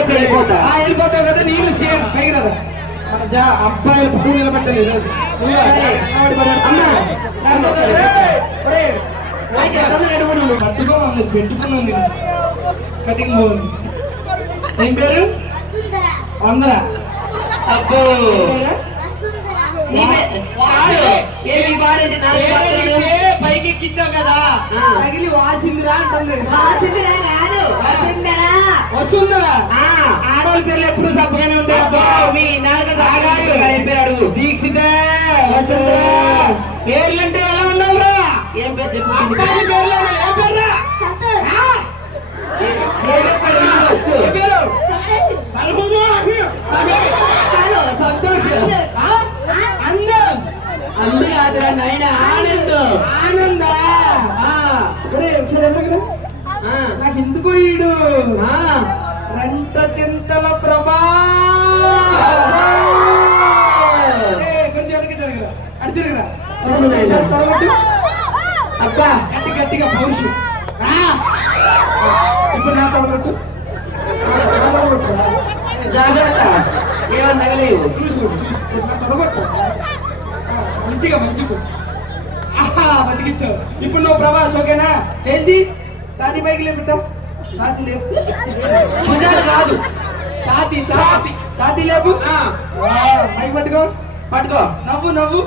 చెప్పి వెళ్ళిపోతావు కదా. నేను సేమ్ పైకి రాదా మన అబ్బాయిలు పరువు నిలబెట్టాలి ఈరోజు. పట్టుకోవాలి పెట్టుకున్నాను కటింగ్ బాగుంది. ఏం పేరు? వందరా. అబ్బో పైకి ఎక్కించావు కదా పగిలి వాసిందిరా అంటుంది. వస్తుందా? ఆడవాళ్ళ పేర్లు ఎప్పుడు సప్పగానే ఉంటాయి. అబ్బా మీ నాలుగు అడుగు. దీక్షిత, వసుంధర పేర్లు అంటే ఎలా ఉండాలిరా? ఏం పేరు చెప్పు. అబ్బాయి పేర్లు ఏ పేర్రా? అల్లు కాదురా నాయన ఆనందం. ఆనంద నాకు ఎందుకు ఈడు రంట చింతల ప్రభా. కొంచెం వెనక్కి జరగరా, అటు తిరగరా. తొడగొట్టు. అబ్బా గట్టి గట్టిగా పౌరుషు. ఇప్పుడు నా తొడగొట్టు. జాగ్రత్త ఏమన్నా తగలేవు. చూసుకోండి నా తొడగొట్టు. మంచిగా మంచిగా బతికిచ్చావు. ఇప్పుడు నువ్వు ప్రభాస్ ఓకేనా? చేయండి. ఛాతీ పైకి లేపుంటావు. ఛాతీ లేపు. భుజాలు కాదు, ఛాతీ ఛాతీ ఛాతీ లేపు. పైకి పట్టుకో. పట్టుకో. నవ్వు నవ్వు.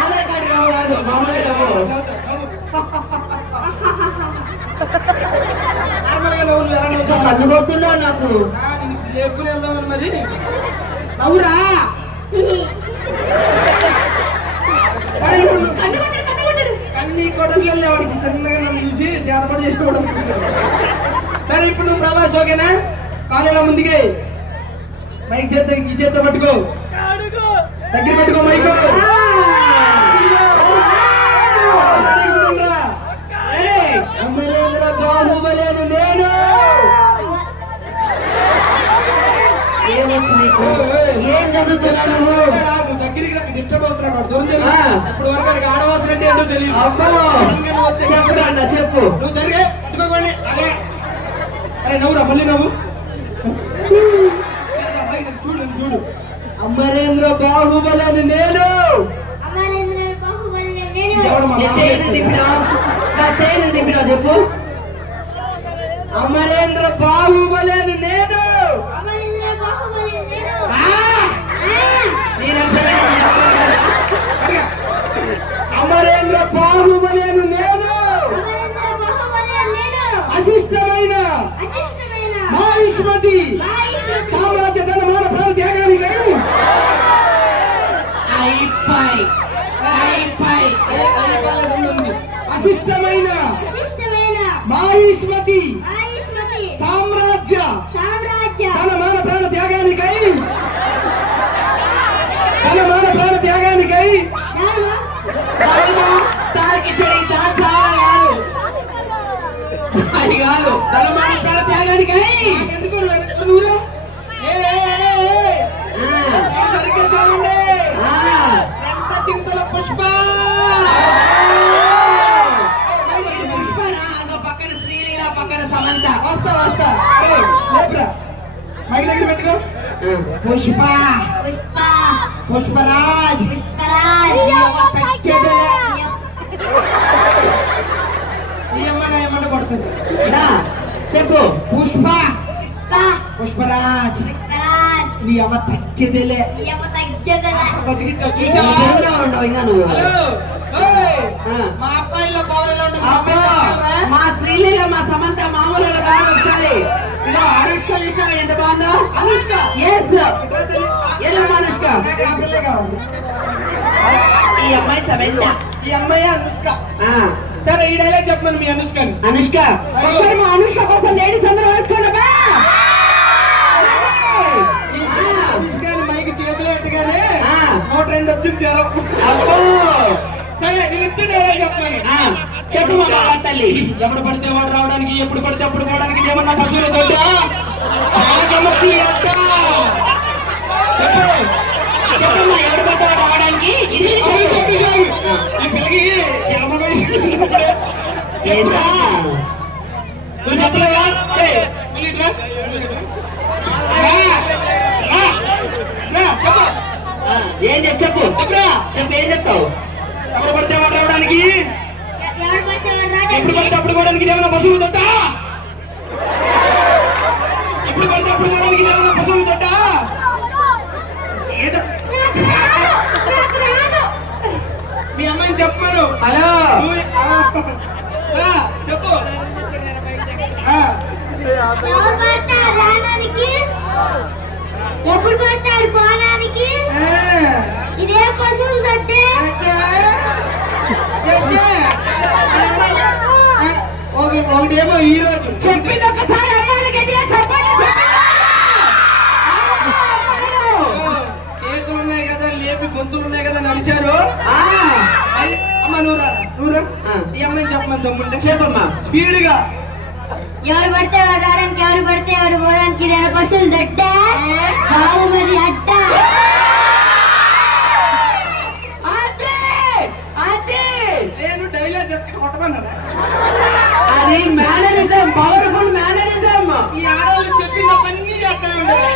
ఆధార్ కార్డు నవ్వు కాదు, మామూలుగా నవ్వు. నార్మల్గా నవ్వులు ఎలా నవ్వుతావు? కన్ను కొడుతున్నావు నాకు. లేపుకుని వెళ్దామని మరి. నవ్వురా. కన్నీ కొట్టట్లేదు వాడికి. చిన్నగా నన్ను చూసి చేతపడి చేసుకోవడం. సరే ఇప్పుడు నువ్వు ప్రభాస్ ఓకేనా? కాలేలా ముందుకే మైక్ చేత ఈ చేత పట్టుకో. దగ్గర పెట్టుకో మైక్. బాహుబలేను నేను. ఏమొచ్చు నీకు? ఏం చదువుతున్నావు? దగ్గరికి డిస్టర్బ్ అవుతున్నాడు. దూరం జరిగి ఇప్పుడు వరకు వాడికి ఆడవాసన అంటే ఏంటో తెలియదు. చెప్పు అన్న చెప్పు. నువ్వు జరిగే పట్టుకోకండి. అరే నవ్వురా మళ్ళీ నవ్వు. చూడు చూడు. అమరేంద్ర బాహుబలని నేను. చేయను తిప్పినా చెప్పు. అమరేంద్ర బాహుబలని నేను. అమరేంద్ర బాహుబలేను నేను. అశిష్టమైన మహిష్మతి సామ్రాజ్య ధనమాన ప్రాణ త్యాగానికి అశిష్టమైన మహిష్మతి సామ్రాజ్య ధనమాన ప్రాణ త్యాగానికై తారికి చెడి దాచా అది కాదు. ధనమాన ప్రాణ త్యాగానికై ఎందుకు నువ్వురా? సరిగ్గా చూడండి. రంట చింతల పుష్ప. పక్కన శ్రీలీల, పక్కన సమంత. వస్తా వస్తా. లేపురా మైక్ దగ్గర పెట్టుకో. పుష్ప పుష్పరాజ్. ఏమన్నా కొడుతుంది. చెప్పు. పుష్ప పుష్పరాజ్. నీ అమ్మ తగ్గేదేలే. ఉండవు ఇంకా నువ్వు. మా అబ్బాయిలో పవర్ ఎలా ఉంటుంది? మా శ్రీలీల, మా సమంత మామూలు కాదు. ఒకసారి ఇదో అనుష్క చూసినా ఎంత బాగుందో. అనుష్క. ఎలా అనుష్క? ఈ అమ్మాయి సమంత. ఈ అమ్మాయి అనుష్క. సరే ఈ డైలాగ్ చెప్పమని మీ అనుష్కని. అనుష్క ఒకసారి మా అనుష్క కోసం లేడీస్ అందరూ వేసుకోండి. అనుష్కని మైకి చేతిలో ఎట్టుగానే 102 వచ్చింది జ్వరం. సరే నేను ఇచ్చిన డైలాగ్ చెప్పమని. చెప్పు మా బాబా తల్లి. ఎప్పుడు పడితే వాడు రావడానికి, ఎప్పుడు పడితే అప్పుడు పోవడానికి ఏమన్నా పశువుల తోట చెప్పమ్మా. ఎవడు పడ్డా రావడానికి ఈ పిల్లకి నువ్వు చెప్పలేవా? ఎవరు పడతారు రావడానికి ఎప్పుడు పడతారు పోవడానికి ఇదే పశువులు తట్టే ఒకటేమో ఈ రోజు చెప్పింది ఒకసారి అమ్మాయిలు గట్టిగా చెప్పండి చేతులు ఉన్నాయి కదా లేపి గొంతులు ఉన్నాయి కదా నడిచారు ఆ, అమ్మ నూరా నూరా ఆ. ఈ అమ్మాయిని చెప్పమని తమ్ముంటే చెప్పమ్మా స్పీడ్గా ఎవరు పడితే వాడు రావడానికి ఎవరు పడితే వాడు పోవడానికి ఇదే పశువులు తట్టే బావు మరి అట్ట అదే అదే నేను డైలాగ్ చెప్పి కొట్టమన్నాను అది మేనరిజం పవర్ఫుల్ మేనరిజం ఈ ఆడవాళ్ళు చెప్పిన పని చేస్తా ఉంటారు